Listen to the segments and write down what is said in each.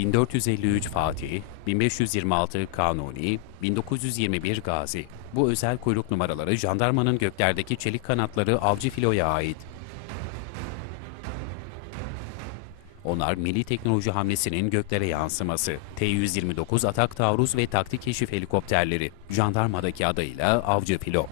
1453 Fatih, 1526 Kanuni, 1921 Gazi. Bu özel kuyruk numaraları jandarmanın göklerdeki çelik kanatları avcı filoya ait. Onlar milli teknoloji hamlesinin göklere yansıması. T-129 atak taarruz ve taktik keşif helikopterleri. Jandarmadaki adıyla avcı filo.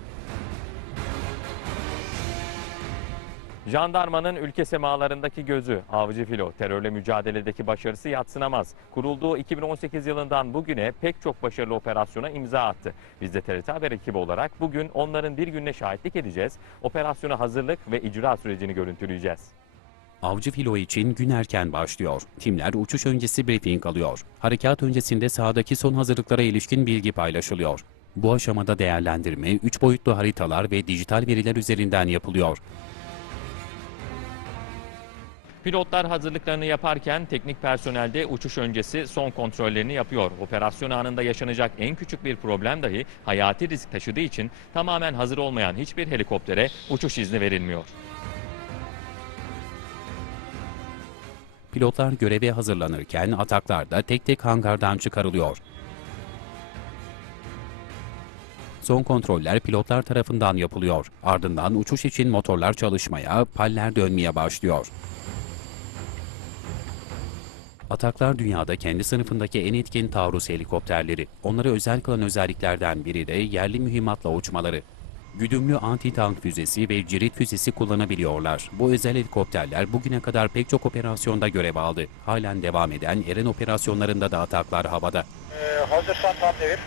Jandarmanın ülke semalarındaki gözü Avcı Filo terörle mücadeledeki başarısı yatsınamaz. Kurulduğu 2018 yılından bugüne pek çok başarılı operasyona imza attı. Biz de TRT Haber ekibi olarak bugün onların bir gününe şahitlik edeceğiz. Operasyona hazırlık ve icra sürecini görüntüleyeceğiz. Avcı filo için gün erken başlıyor. Timler uçuş öncesi briefing alıyor. Harekat öncesinde sahadaki son hazırlıklara ilişkin bilgi paylaşılıyor. Bu aşamada değerlendirme, 3 boyutlu haritalar ve dijital veriler üzerinden yapılıyor. Pilotlar hazırlıklarını yaparken teknik personel de uçuş öncesi son kontrollerini yapıyor. Operasyon anında yaşanacak en küçük bir problem dahi hayati risk taşıdığı için tamamen hazır olmayan hiçbir helikoptere uçuş izni verilmiyor. Pilotlar göreve hazırlanırken ataklar da tek tek hangardan çıkarılıyor. Son kontroller pilotlar tarafından yapılıyor. Ardından uçuş için motorlar çalışmaya, paller dönmeye başlıyor. Ataklar dünyada kendi sınıfındaki en etkin taarruz helikopterleri. Onları özel kılan özelliklerden biri de yerli mühimmatla uçmaları. Güdümlü anti-tank füzesi ve cirit füzesi kullanabiliyorlar. Bu özel helikopterler bugüne kadar pek çok operasyonda görev aldı. Halen devam eden Eren operasyonlarında da ataklar havada. Ee, hazırsan tam devir.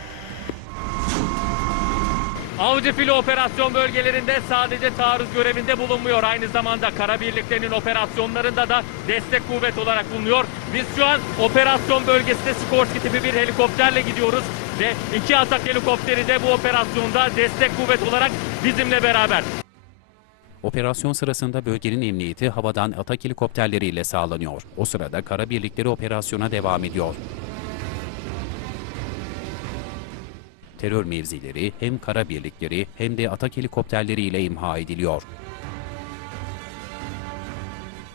Avcı filo operasyon bölgelerinde sadece taarruz görevinde bulunmuyor. Aynı zamanda kara birliklerinin operasyonlarında da destek kuvvet olarak bulunuyor. Biz şu an operasyon bölgesinde Skorsky tipi bir helikopterle gidiyoruz. Ve iki atak helikopteri de bu operasyonda destek kuvvet olarak bizimle beraber. Operasyon sırasında bölgenin emniyeti havadan atak helikopterleriyle sağlanıyor. O sırada kara birlikleri operasyona devam ediyor. Terör mevzileri hem kara birlikleri hem de atak helikopterleriyle imha ediliyor.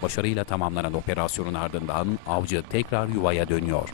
Başarıyla tamamlanan operasyonun ardından avcı tekrar yuvaya dönüyor.